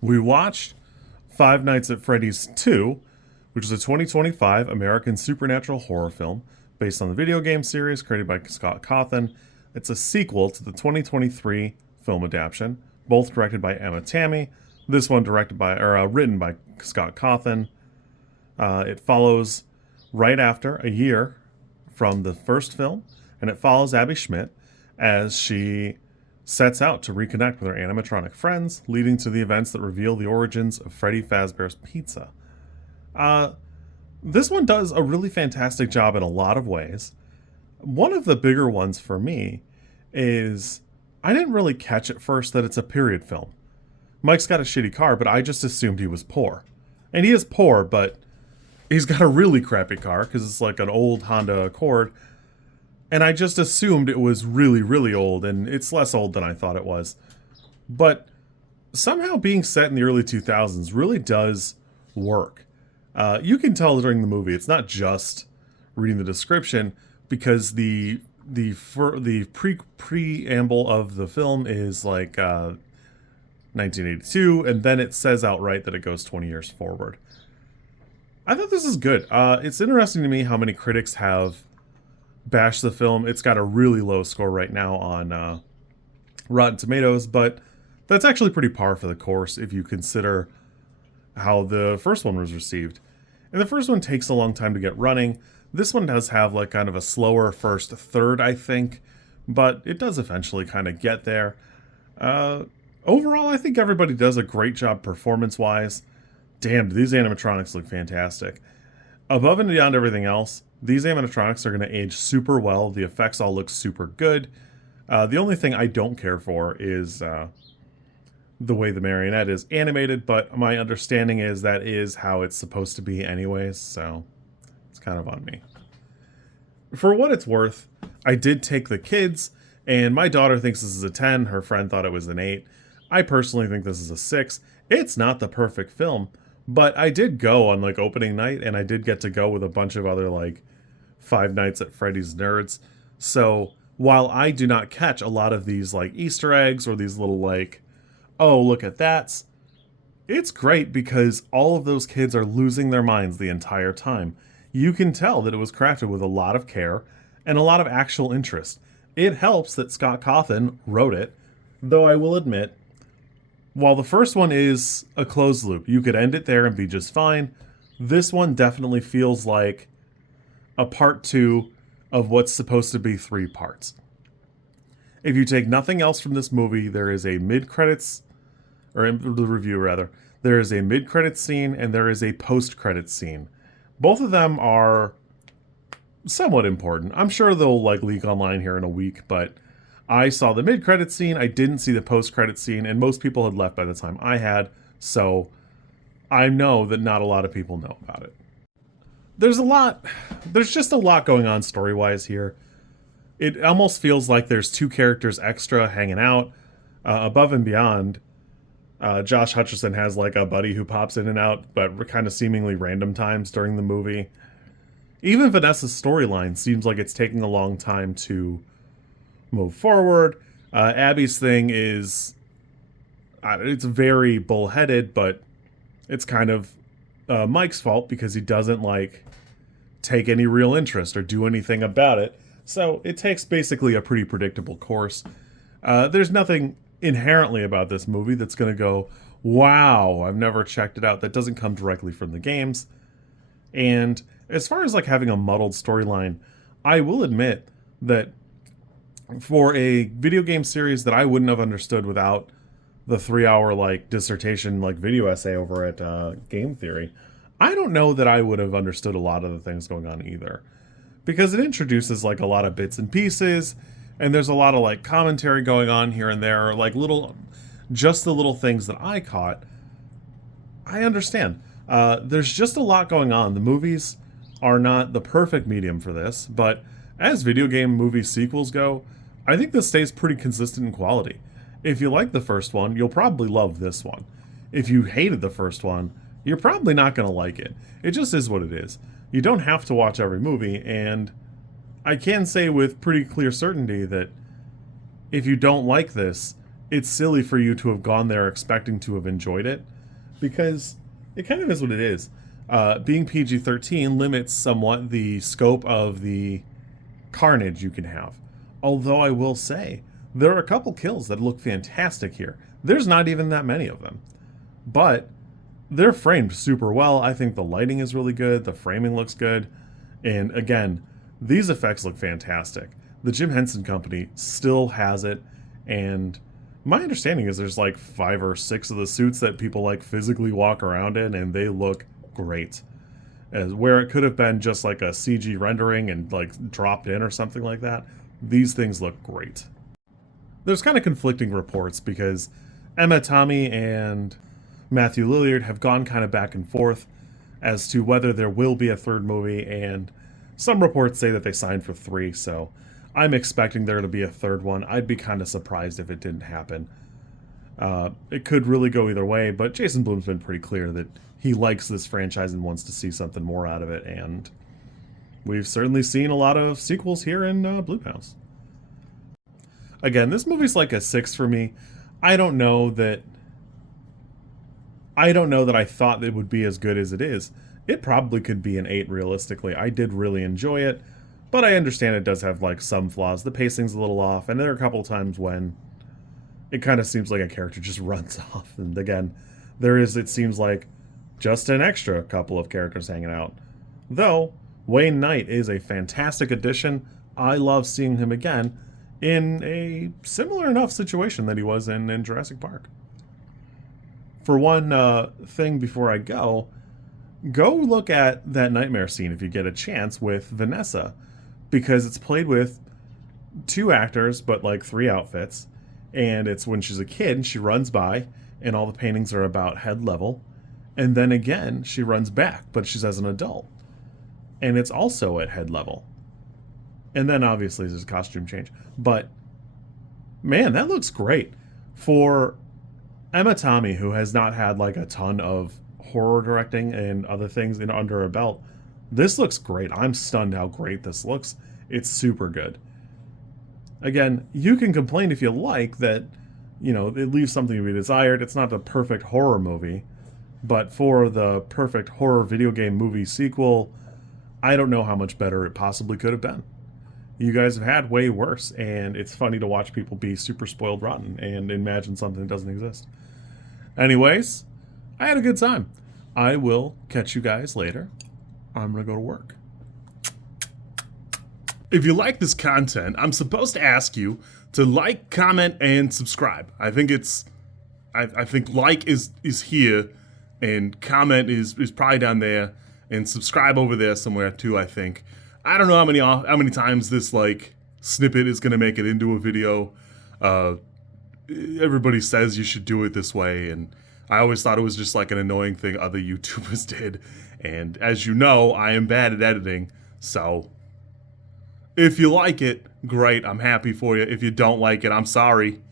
We watched Five Nights at Freddy's 2, which is a 2025 American supernatural horror film based on the video game series created by Scott Cawthon. It's a sequel to the 2023 film adaptation, both directed by Tammi. This one written by Scott Cawthon. It follows right after a year from the first film, and it follows Abby Schmidt as she sets out to reconnect with her animatronic friends, leading to the events that reveal the origins of Freddy Fazbear's Pizza. This one does a really fantastic job in a lot of ways. One of the bigger ones for me is I didn't really catch at first that it's a period film. Mike's got a shitty car, but I just assumed he was poor. And he is poor, but he's got a really crappy car because it's like an old Honda Accord. And I just assumed it was really, really old, and it's less old than I thought it was. But somehow being set in the early 2000s really does work. You can tell during the movie, it's not just reading the description, because the preamble of the film is like 1982, and then it says outright that it goes 20 years forward. I thought this is good. It's interesting to me how many critics have bashed the film. It's got a really low score right now on Rotten Tomatoes, but that's actually pretty par for the course if you consider how the first one was received. And the first one takes a long time to get running. This one does have like kind of a slower first third, I think, but it does eventually kind of get there. Overall, I think everybody does a great job performance-wise. Damn, these animatronics look fantastic. Above and beyond everything else, these animatronics are going to age super well. The effects all look super good. The only thing I don't care for is the way the marionette is animated, but my understanding is that is how it's supposed to be anyways, so it's kind of on me. For what it's worth, I did take the kids, and my daughter thinks this is a 10. Her friend thought it was an 8. I personally think this is a 6. It's not the perfect film, but I did go on like opening night, and I did get to go with a bunch of other like Five Nights at Freddy's nerds. So while I do not catch a lot of these like Easter eggs or these little like, oh, look at that, it's great because all of those kids are losing their minds the entire time. You can tell that it was crafted with a lot of care and a lot of actual interest. It helps that Scott Cawthon wrote it, though I will admit, while the first one is a closed loop, you could end it there and be just fine. This one definitely feels like a part 2 of what's supposed to be 3 parts. If you take nothing else from this movie, there is a mid-credits, or in the review rather, there is a mid-credits scene and there is a post-credits scene. Both of them are somewhat important. I'm sure they'll like leak online here in a week, but I saw the mid-credits scene, I didn't see the post-credits scene, and most people had left by the time I had, so I know that not a lot of people know about it. There's just a lot going on story-wise here. It almost feels like there's 2 characters extra hanging out. Above and beyond, Josh Hutcherson has like a buddy who pops in and out, but kind of seemingly random times during the movie. Even Vanessa's storyline seems like it's taking a long time to move forward. Abby's thing is, it's very bullheaded, but it's kind of Mike's fault because he doesn't like take any real interest or do anything about it. So it takes basically a pretty predictable course. There's nothing inherently about this movie that's going to go, wow, I've never checked it out. That doesn't come directly from the games. And as far as like having a muddled storyline, I will admit that for a video game series that I wouldn't have understood without the 3-hour like dissertation like video essay over at Game Theory, I don't know that I would have understood a lot of the things going on either. Because it introduces like a lot of bits and pieces, and there's a lot of like commentary going on here and there, like just the little things that I caught. I understand. There's just a lot going on. The movies are not the perfect medium for this, but as video game movie sequels go, I think this stays pretty consistent in quality. If you like the first one, you'll probably love this one. If you hated the first one, you're probably not going to like it. It just is what it is. You don't have to watch every movie, and I can say with pretty clear certainty that if you don't like this, it's silly for you to have gone there expecting to have enjoyed it, because it kind of is what it is. Being PG-13 limits somewhat the scope of the carnage you can have. Although I will say, there are a couple kills that look fantastic here. There's not even that many of them. But they're framed super well. I think the lighting is really good. The framing looks good. And again, these effects look fantastic. The Jim Henson Company still has it. And my understanding is there's like 5 or 6 of the suits that people like physically walk around in, and they look great. As where it could have been just like a CG rendering and like dropped in or something like that, these things look great. There's kind of conflicting reports because Tammi and Matthew Lilliard have gone kind of back and forth as to whether there will be a third movie, and some reports say that they signed for 3, so I'm expecting there to be a third one. I'd be kind of surprised if it didn't happen. It could really go either way, but Jason Blum's been pretty clear that he likes this franchise and wants to see something more out of it, and we've certainly seen a lot of sequels here in Blumhouse. Again, this movie's like a 6 for me. I don't know that I thought it would be as good as it is. It probably could be an 8 realistically. I did really enjoy it, but I understand it does have like some flaws. The pacing's a little off, and there are a couple times when it kind of seems like a character just runs off. And again, it seems like just an extra couple of characters hanging out. Though, Wayne Knight is a fantastic addition. I love seeing him again in a similar enough situation that he was in Jurassic Park. For one thing before I go look at that nightmare scene if you get a chance with Vanessa, because it's played with 2 actors but like 3 outfits, and it's when she's a kid and she runs by and all the paintings are about head level, and then again she runs back but she's as an adult and it's also at head level, and then obviously there's a costume change. But man, that looks great for Tammi, who has not had like a ton of horror directing and other things under her belt. This looks great. I'm stunned how great this looks. It's super good. Again, you can complain if you like that, you know, it leaves something to be desired. It's not the perfect horror movie, but for the perfect horror video game movie sequel, I don't know how much better it possibly could have been. You guys have had way worse, and it's funny to watch people be super spoiled rotten and imagine something that doesn't exist. Anyways, I had a good time. I will catch you guys later. I'm gonna go to work. If you like this content, I'm supposed to ask you to like, comment, and subscribe. I think like is here, and comment is probably down there, and subscribe over there somewhere too, I think. I don't know how many times this like snippet is gonna make it into a video. Everybody says you should do it this way, and I always thought it was just like an annoying thing other YouTubers did. And as you know, I am bad at editing, so if you like it, great, I'm happy for you. If you don't like it, I'm sorry.